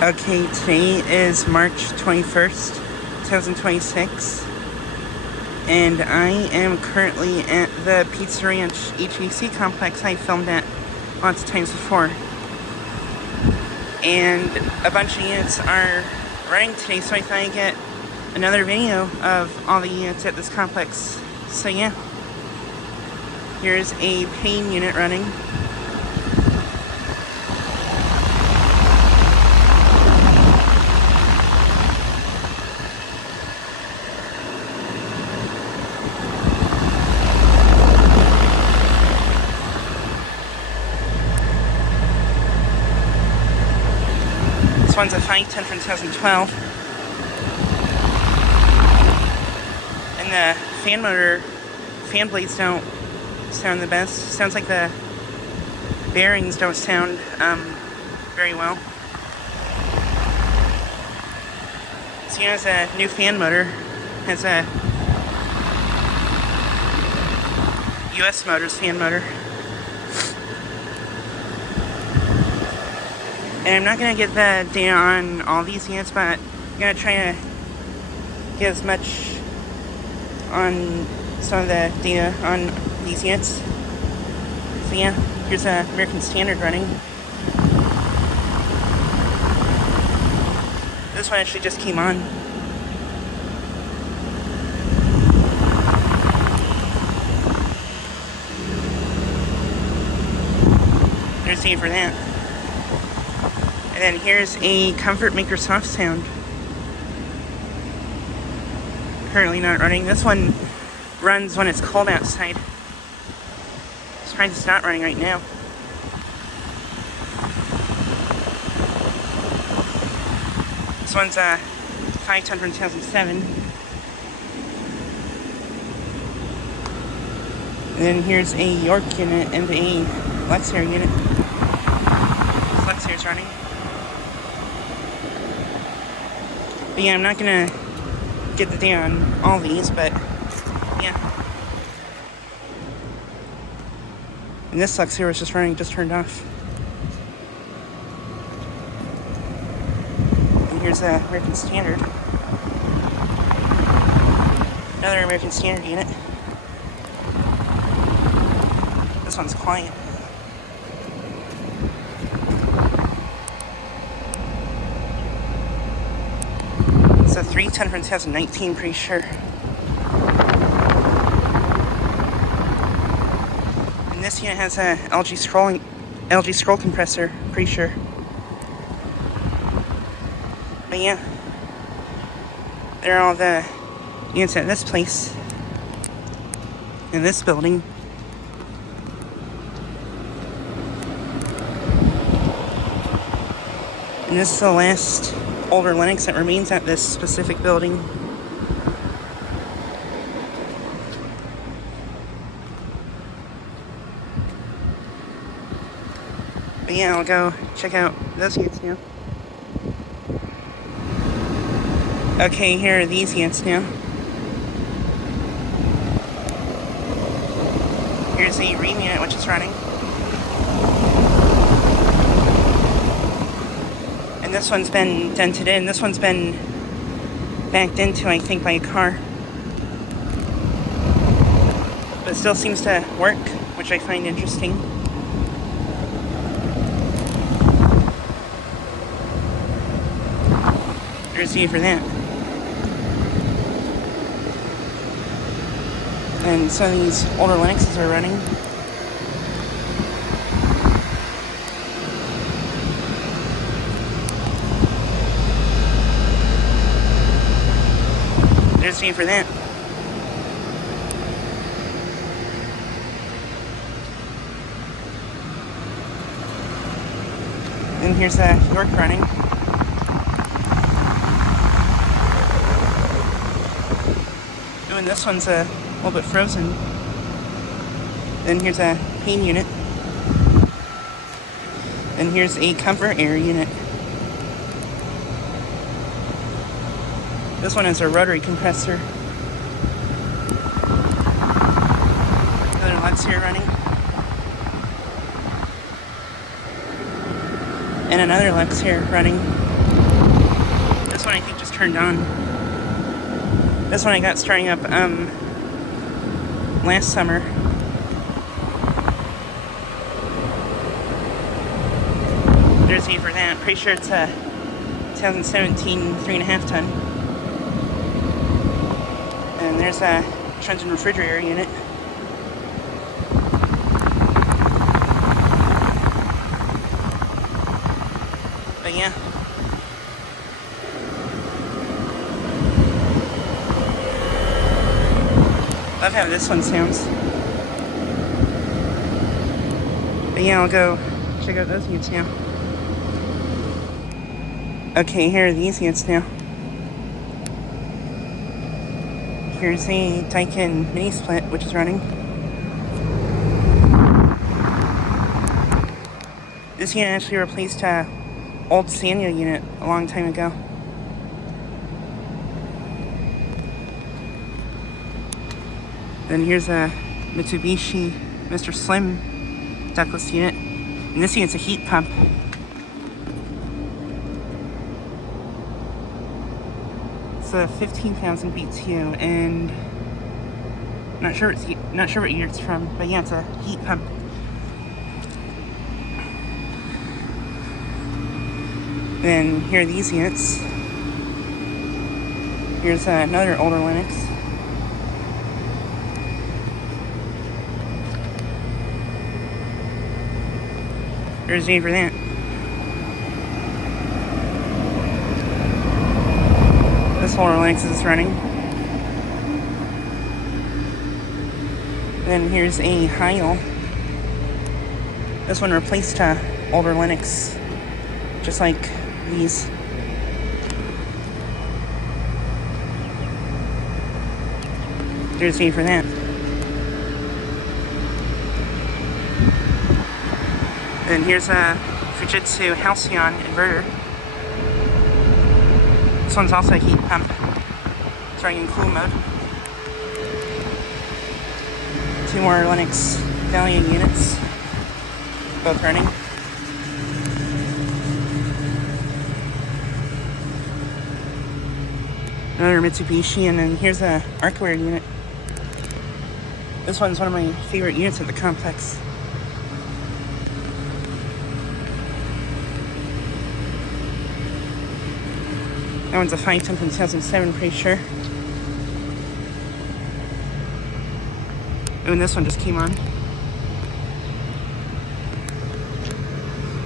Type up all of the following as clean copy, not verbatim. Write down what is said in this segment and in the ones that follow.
Okay, today is March 21st, 2026, and I am currently at the Pizza Ranch HVAC complex I filmed at lots of times before. And a bunch of units are running today, so I thought I'd get another video of all the units at this complex. So yeah, here's a pain unit running. This one's a 510 from 2012. And the fan blades don't sound the best. Sounds like the bearings don't sound very well. So it has a new fan motor. Has a US Motors fan motor. And I'm not going to get the data on all these units, but I'm going to try to get as much on some of the data on these units. So yeah, here's a American Standard running. This one actually just came on. There's the for that. And then here's a Comfort Microsoft sound. Currently not running. This one runs when it's cold outside. Surprised it's not running right now. This one's a 510 from 2007. And then here's a York unit and a Luxaire unit. This Luxaire's running. But yeah, I'm not gonna get the data on all these, but yeah. And this Luxaire was just running, just turned off. And here's the American Standard. Another American Standard unit. This one's quiet. It's a 310 from 2019, pretty sure. And this unit has a LG scroll compressor, pretty sure. But yeah, there are all the units at this place, in this building. And this is the last older Linux that remains at this specific building. But yeah, I'll go check out those units now. Okay, here are these units now. Here's the Ream unit, which is running. And this one's been dented in. This one's been backed into, I think, by a car. But it still seems to work, which I find interesting. There's the for that. And some of these older Linuxes are running. There's the for that. And here's a York running. Oh, and this one's a little bit frozen. Then here's a pain unit. And here's a Comfortaire unit. This one is a rotary compressor. Another Luxaire running. And another Luxaire running. This one I think just turned on. This one I got starting up last summer. There's A for that. Pretty sure it's a 2017 3.5 ton. And there's a Trenton refrigerator unit. But yeah. Love how this one sounds. But yeah, I'll go check out those units now. Okay, here are these units now. Here's a Daikin mini split, which is running. This unit actually replaced a old Sanyo unit a long time ago. Then here's a Mitsubishi Mr. Slim ductless unit. And this unit's a heat pump. It's a 15,000 BTU, and not sure what year it's from, but yeah, it's a heat pump. Then here are these units. Here's another older Lennox. There's A for that. This older Lennox is running. Then here's a Heil. This one replaced a older Lennox, just like these. There's A for that. And here's a Fujitsu Halcyon inverter. This one's also a heat pump. It's running in cool mode. Two more Lennox Valiant units, both running. Another Mitsubishi, and then here's a Arcoaire unit. This one's one of my favorite units at the complex. That one's a 5 ton from 2007, pretty sure. Oh, and this one just came on.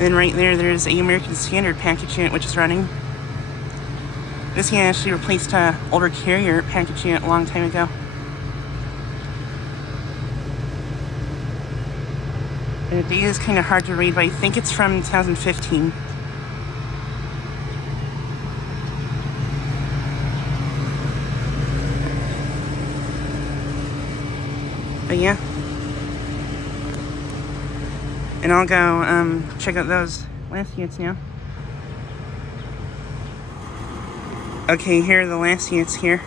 And right there's a American Standard package unit, which is running. This unit actually replaced an older Carrier package unit a long time ago. And the data is kind of hard to read, but I think it's from 2015. But yeah. And I'll go check out those last units now. Okay, here are the last units here.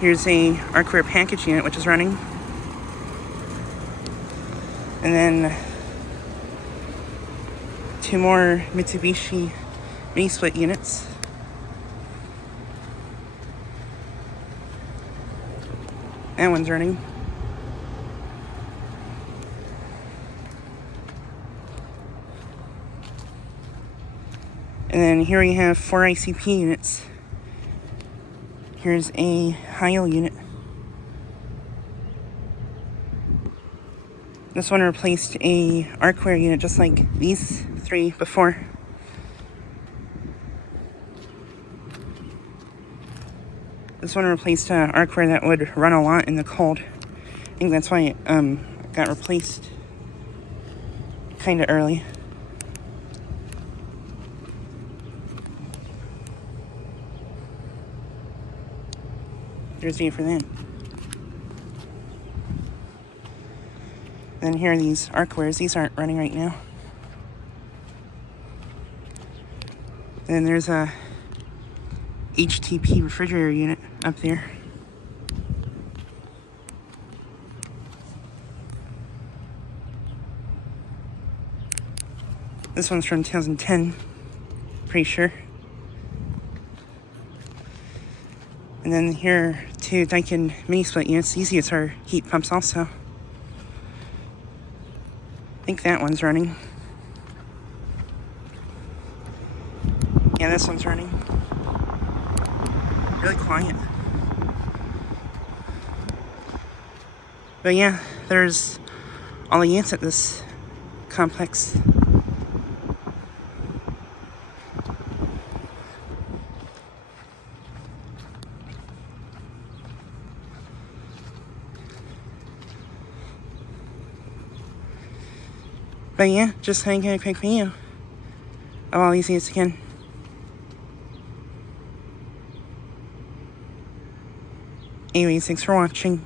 Here's a Arcoaire package unit, which is running. And then two more Mitsubishi mini split units. That one's running. And then here we have 4 ICP units. Here's a Heil unit. This one replaced a Arcoaire unit just like these 3 before. This one replaced an Arcoaire that would run a lot in the cold. I think that's why it got replaced kind of early. There's A for that. Then here are these Arcoaires. These aren't running right now. Then there's a HTP refrigerator unit up there. This one's from 2010. pretty sure. And then here, 2 Daikin mini split units. These units are heat pumps also. I think that one's running. Yeah, this one's running. Really quiet. But yeah, there's all the units at this complex. But yeah, just making a quick video of all these units again. Anyways, thanks for watching.